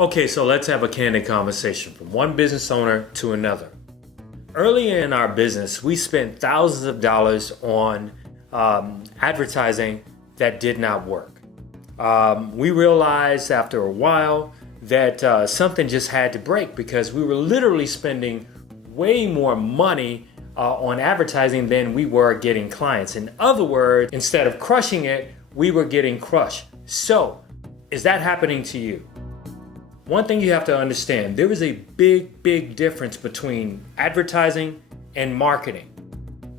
Okay, so let's have a candid conversation from one business owner to another. Early in our business, we spent thousands of dollars on advertising that did not work. We realized after a while that something just had to break because we were literally spending way more money on advertising than we were getting clients. In other words, instead of crushing it, we were getting crushed. So, is that happening to you? One thing you have to understand, there is a big difference between advertising and marketing.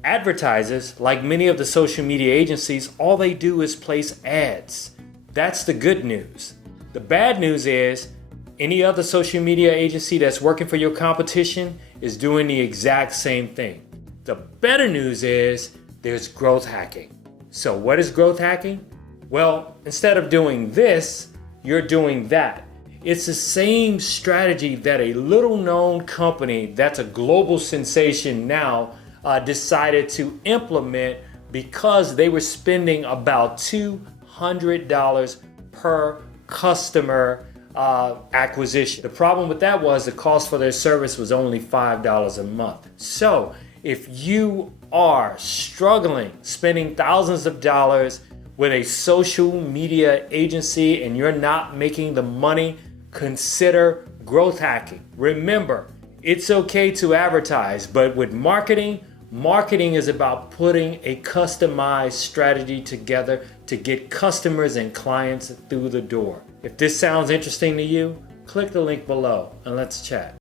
Advertisers, like many of the social media agencies, all they do is place ads. That's the good news. The bad news is any other social media agency that's working for your competition is doing the exact same thing. The better news is there's growth hacking. So what is growth hacking? Well, instead of doing this, you're doing that. It's the same strategy that a little known company that's a global sensation now decided to implement because they were spending about $200 per customer acquisition. The problem with that was the cost for their service was only $5 a month. So if you are struggling spending thousands of dollars with a social media agency and you're not making the money, consider growth hacking. Remember, it's okay to advertise, but with marketing is about putting a customized strategy together to get customers and clients through the door. If this sounds interesting to you, click the link below and let's chat.